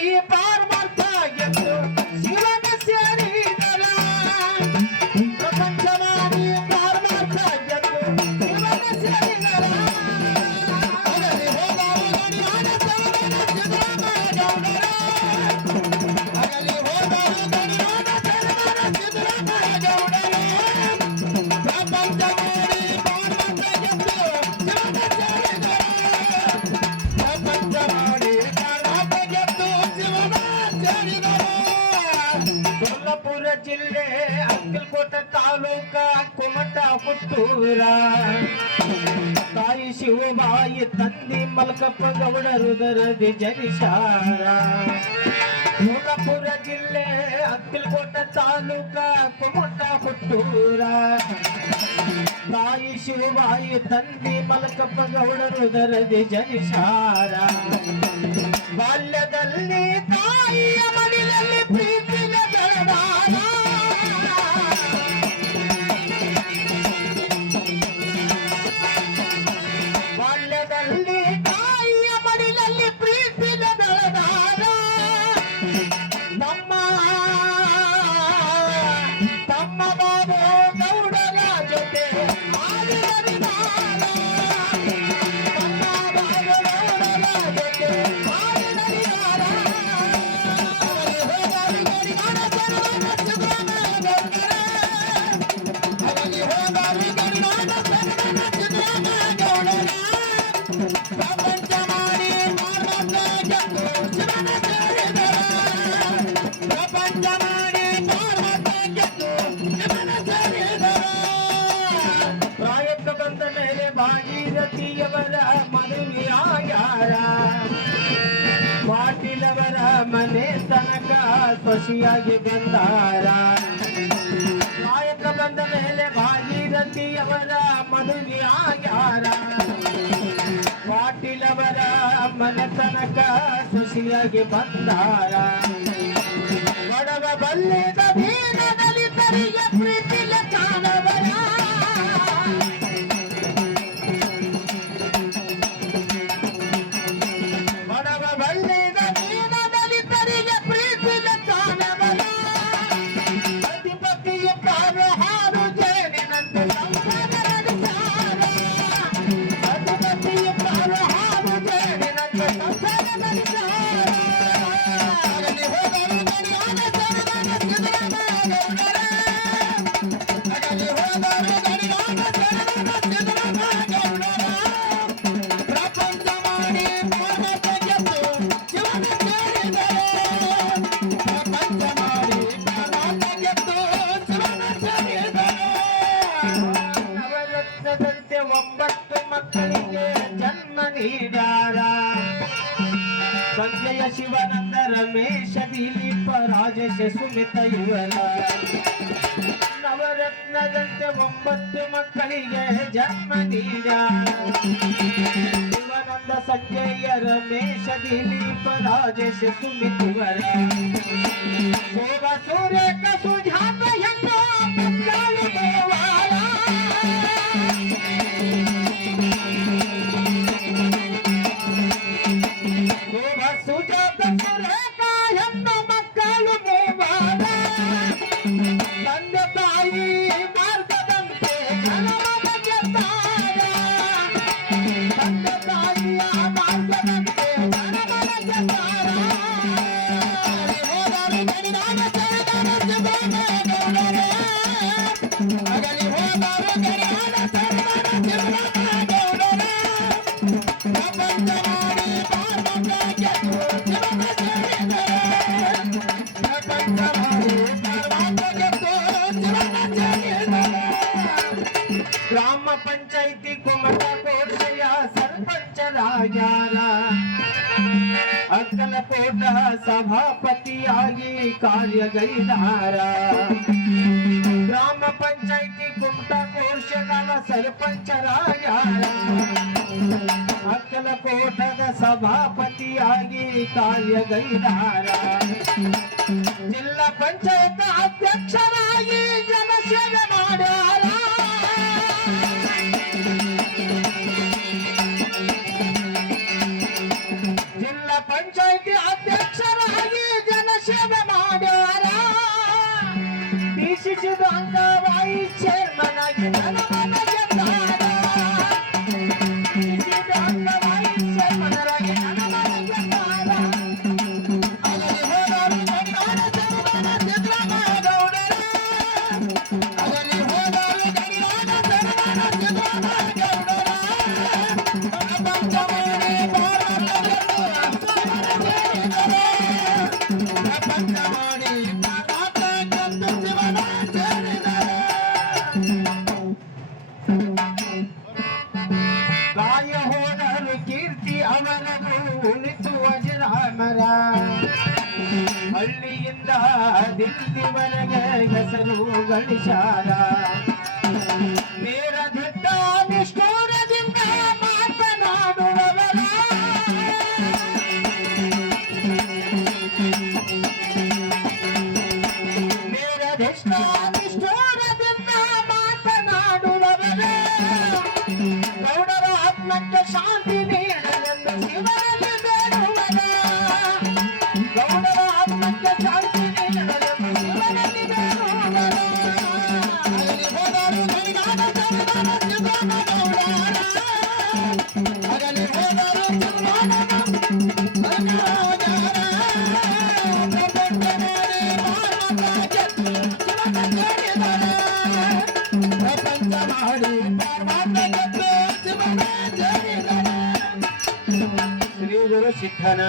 Yeah. Akkalkot ತಾಲೂಕ ಕುಮಟ ಹುಟ್ಟೂರ ತಾಯಿ ಶಿವಬಾಯಿ ತಂದಿ ಮಲ್ಕಪ್ಪ ಗೌಡರು ದರದಿ ಜನಿಸಾರ. ಮೂಲಪುರ ಜಿಲ್ಲೆ ಅಕ್ಕಿಲ್ಕೋಟ ತಾಲೂಕ ಕುಮಟ ಹುಟ್ಟೂರ ತಾಯಿ ಶಿವಬಾಯಿ ತಂದಿ ಮಲಕಪ್ಪ ಗೌಡರು ದರದಿ ಜನಿಸಾರ. ಬಾಲ್ಯದಲ್ಲಿ ತಾಯಿಯ ಮಡಿಲಲ್ಲಿ ಪ್ರೀತಿಯ ಭಾಗೀರಥಿಯವರ ಮದುವೆಯಾಗ್ಯಾರ ಪಾಟೀಲವರ ಮನೆ ತನಕ ಸೊಸಿಯಾಗಿ ಬಂದಾರ. ನಾಯಕ ಬಂದ ಮೇಲೆ ಭಾಗೀರಥಿಯವರ ಮದುವೆಯಾಗ್ಯಾರ ಪಾಟೀಲವರ ಮನೆ ತನಕ ಸೊಸಿಯಾಗಿ ಬಂದಾರ. ಬಡವ ಬಲ್ಲಿದ ದೀನ ದಲಿತರಿಗೆ ಸಂಜಯ ಶಿವಾನಂದ ರಮೇಶ ದಿಲೀಪ ರಾಜೇಶ ಸುಮಿತ ಇವರ. ನವರತ್ನದಂತೆ ಒಂಬತ್ತು ಮಕ್ಕಳಿಗೆ ಜನ್ಮ ನೀಡ್ಯಾರ ಶಿವಾನಂದ ಸಂಜಯ ರಮೇಶ ದಿಲೀಪ ರಾಜೇಶ ಸುಮಿತ್ ಇವರ ಶೋಭಾ ಸೂರ್ಯಕ ಸುಜಾತ Amen. ಗ್ರಾಮ ಪಂಚಾಯಿತಿ ಕುಮಟ ಕೋಟೆಯ ಸರ್ಪಂಚರಾಗ್ಯಾರ ಅಕ್ಕಲಕೋಟ ಸಭಾಪತಿಯಾಗಿ ಕಾರ್ಯಗೈದಾರ ಗ್ರಾಮ ಪಂಚಾಯಿತಿ ಕುಮಟ ಕೋಶಗಳ ಸರ್ಪಂಚರಾಗ್ಯಾರ ಅಕ್ಕಲಕೋಟದ ಸಭಾಪತಿಯಾಗಿ ಕಾರ್ಯಗೈದಾರ ಜಿಲ್ಲಾ ಪಂಚಾಯತ್ ಅಧ್ಯಕ್ಷರಾಗಿ ದಿಲ್ಲಿವರೆಗೆ ಹೆಸರು ಗಳಿಸಾರ ಶ್ರೀ ಗುರು ಸಿದ್ಧನ